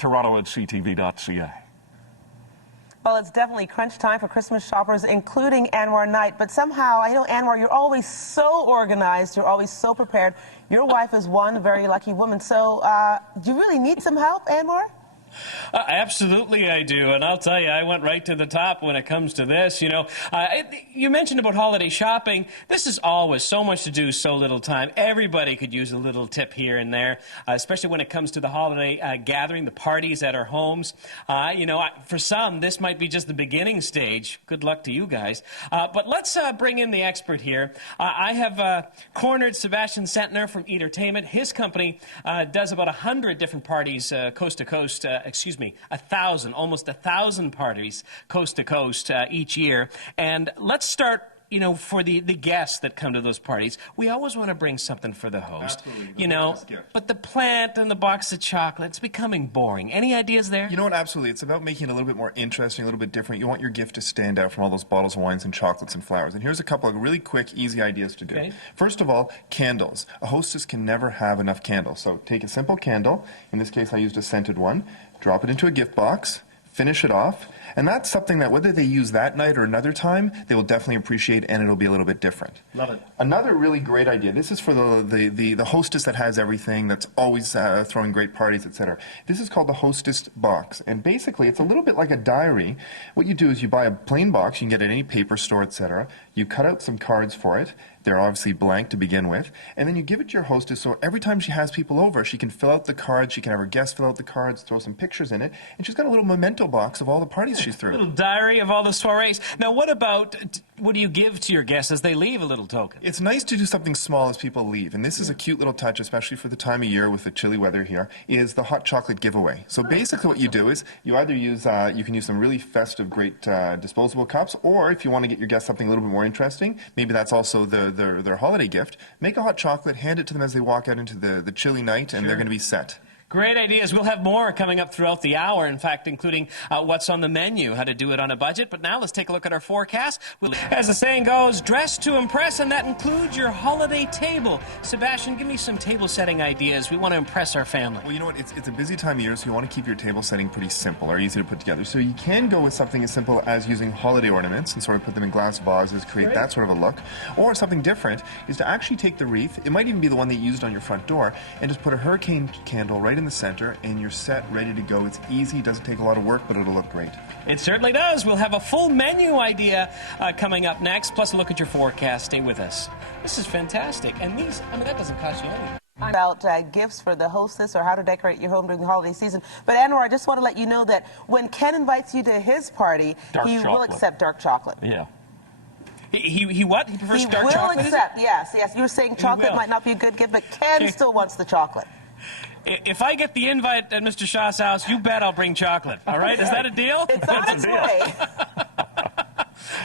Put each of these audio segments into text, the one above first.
toronto@ctv.ca. Well, it's definitely crunch time for Christmas shoppers, including Anwar Knight. But somehow, I know, Anwar, you're always so organized. You're always so prepared. Your wife is one very lucky woman. So do you really need some help, Anwar? Absolutely I do, and I'll tell you, I went right to the top when it comes to this. You know, you mentioned about holiday shopping. This is always so much to do, so little time. Everybody could use a little tip here and there, especially when it comes to the holiday gathering, the parties at our homes. You know, for some, this might be just the beginning stage. Good luck to you guys. But let's bring in the expert here. I have cornered Sebastian Centner from Entertainment. His company does about 100 different parties coast to coast. Excuse me, 1,000, almost 1,000 parties coast to coast each year. And let's start, you know, for the guests that come to those parties. We always want to bring something for the host. Absolutely. You know, but the plant and the box of chocolate, it's becoming boring. Any ideas there? You know what, absolutely. It's about making it a little bit more interesting, a little bit different. You want your gift to stand out from all those bottles of wines and chocolates and flowers. And here's a couple of really quick, easy ideas to do. Okay. First of all, candles. A hostess can never have enough candles. So take a simple candle. In this case, I used a scented one. Drop it into a gift box. Finish it off. And that's something that whether they use that night or another time, they will definitely appreciate, and it'll be a little bit different. Love it. Another really great idea. This is for the hostess that has everything, that's always throwing great parties, etc. This is called the hostess box, and basically it's a little bit like a diary. What you do is you buy a plain box. You can get it at any paper store, etc. You cut out some cards for it. They're obviously blank to begin with, and then you give it to your hostess, so every time she has people over, she can fill out the cards, she can have her guests fill out the cards, throw some pictures in it, and she's got a little memento box of all the parties she's through. A little diary of all the soirees. Now, what do you give to your guests as they leave a little token? It's nice to do something small as people leave, and this is a cute little touch, especially for the time of year with the chilly weather here, is the hot chocolate giveaway. So basically what you do is you either use, you can use some really festive, great disposable cups, or if you want to get your guests something a little bit more interesting, maybe that's also their holiday gift, make a hot chocolate, hand it to them as they walk out into the chilly night, and they're going to be set. Great ideas. We'll have more coming up throughout the hour, in fact, including what's on the menu, how to do it on a budget. But now let's take a look at our forecast. As the saying goes, dress to impress, and that includes your holiday table. Sebastian, give me some table setting ideas. We want to impress our family. Well, you know what? It's a busy time of year, so you want to keep your table setting pretty simple or easy to put together. So you can go with something as simple as using holiday ornaments and sort of put them in glass vases, create that sort of a look. Or something different is to actually take the wreath, it might even be the one that you used on your front door, and just put a hurricane candle right in the center, and you're set, ready to go. It's easy, doesn't take a lot of work, but it'll look great. It certainly does. We'll have a full menu idea coming up next, plus a look at your forecast. Stay with us. This is fantastic. And these, I mean, that doesn't cost you anything. About gifts for the hostess or how to decorate your home during the holiday season. But Anwar, I just want to let you know that when Ken invites you to his party, he will accept dark chocolate. Yeah. He what? He prefers dark chocolate? He will accept, yes. You were saying chocolate might not be a good gift, but Ken still wants the chocolate. If I get the invite at Mr. Shaw's house, you bet I'll bring chocolate. All right? Is that a deal? It's on its way.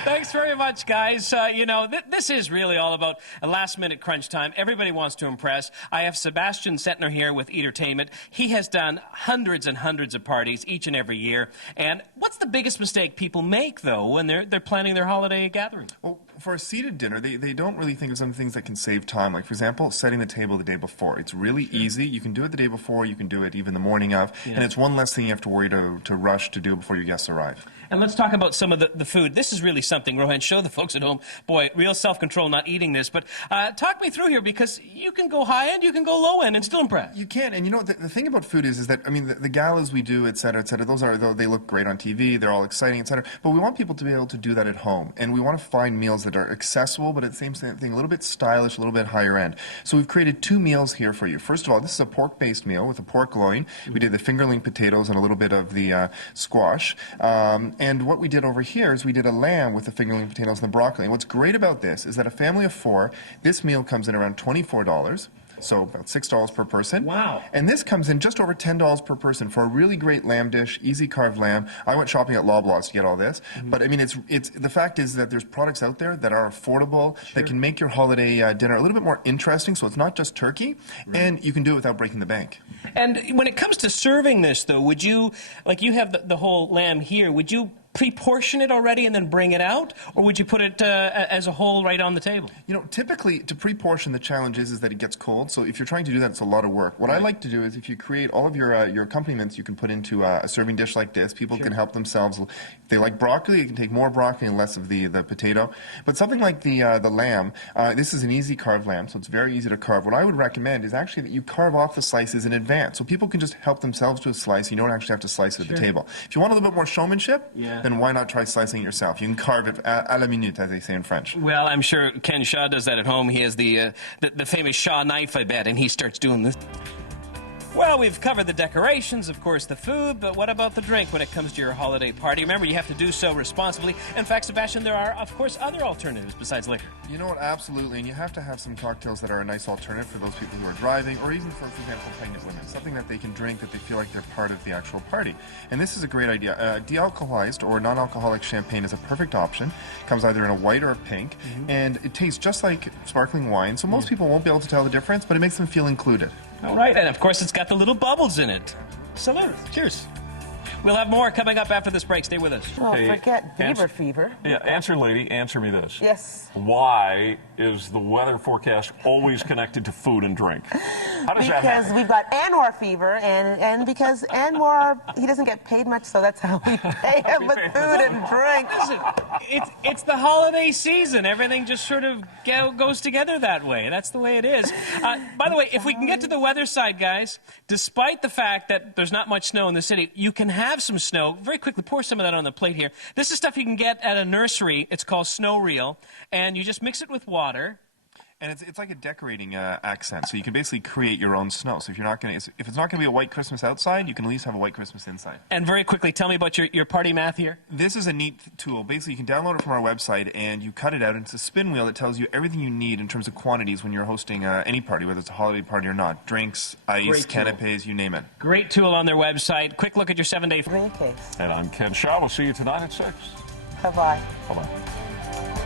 Thanks very much, guys. You know, this is really all about a last-minute crunch time. Everybody wants to impress. I have Sebastian Centner here with Entertainment. He has done hundreds and hundreds of parties each and every year. And what's the biggest mistake people make, though, when they're planning their holiday gathering? Well, for a seated dinner, they don't really think of some things that can save time. Like, for example, setting the table the day before. It's really easy. You can do it the day before. You can do it even the morning of. Yeah. And it's one less thing you have to worry to rush to do before your guests arrive. And let's talk about some of the food. This is really something, Rohan. Show the folks at home. Boy, real self-control not eating this. But talk me through here, because you can go high-end, you can go low-end, and still impress. You can. And you know, the thing about food is that, I mean, the galas we do, et cetera, they look great on TV. They're all exciting, et cetera. But we want people to be able to do that at home. And we want to find meals that are accessible, but at the same thing, a little bit stylish, a little bit higher end. So we've created 2 meals here for you. First of all, this is a pork-based meal with a pork loin. We did the fingerling potatoes and a little bit of the squash. And what we did over here is we did a lamb with the fingerling potatoes and the broccoli. And what's great about this is that a family of 4, this meal comes in around $24. So about $6 per person. Wow. And this comes in just over $10 per person for a really great lamb dish, easy carved lamb. I went shopping at Loblaws to get all this. But I mean, it's the fact is that there's products out there that are affordable, that can make your holiday dinner a little bit more interesting, so it's not just turkey, and you can do it without breaking the bank. And when it comes to serving this, though, would you, like you have the whole lamb here, would you pre-portion it already and then bring it out, or would you put it as a whole right on the table? You know, typically to pre-portion, the challenge is that it gets cold. So if you're trying to do that, it's a lot of work. What I like to do is if you create all of your accompaniments, you can put into a serving dish like this. People can help themselves. If they like broccoli, you can take more broccoli and less of the potato. But something like the lamb, this is an easy carved lamb, so it's very easy to carve. What I would recommend is actually that you carve off the slices in advance, so people can just help themselves to a slice. You don't actually have to slice it at the table. If you want a little bit more showmanship, then why not try slicing it yourself? You can carve it à la minute, as they say in French. Well, I'm sure Ken Shaw does that at home. He has the famous Shaw knife, I bet, and he starts doing this. Well, we've covered the decorations, of course, the food, but what about the drink when it comes to your holiday party? Remember, you have to do so responsibly. In fact, Sebastian, there are, of course, other alternatives besides liquor. You know what, absolutely, and you have to have some cocktails that are a nice alternative for those people who are driving, or even for example, pregnant women. Something that they can drink that they feel like they're part of the actual party. And this is a great idea. De-alcoholized or non-alcoholic champagne is a perfect option. It comes either in a white or a pink, and it tastes just like sparkling wine, so most people won't be able to tell the difference, but it makes them feel included. All right, and of course it's got the little bubbles in it. Salute. Cheers. We'll have more coming up after this break. Stay with us. Oh, Hey, forget beaver fever. Yeah, answer me this. Yes. Why is the weather forecast always connected to food and drink? How does that Because happen? we've got Anwar fever, and because Anwar, he doesn't get paid much, so that's how we pay him with food and drink. Listen, it's the holiday season. Everything just sort of goes together that way. That's the way it is. By the way, if we can get to the weather side, guys, despite the fact that there's not much snow in the city, you can have some snow. Very quickly, pour some of that on the plate here. This is stuff you can get at a nursery. It's called Snow Reel, and you just mix it with water. And it's like a decorating accent, so you can basically create your own snow. So if it's not going to be a white Christmas outside, you can at least have a white Christmas inside. And very quickly, tell me about your party math here. This is a neat tool. Basically, you can download it from our website, and you cut it out, and it's a spin wheel that tells you everything you need in terms of quantities when you're hosting any party, whether it's a holiday party or not. Drinks, ice, canapes, you name it. Great tool on their website. Quick look at your 7-day. Drink case. And I'm Ken Shaw. We'll see you tonight at 6. Bye-bye. Bye-bye.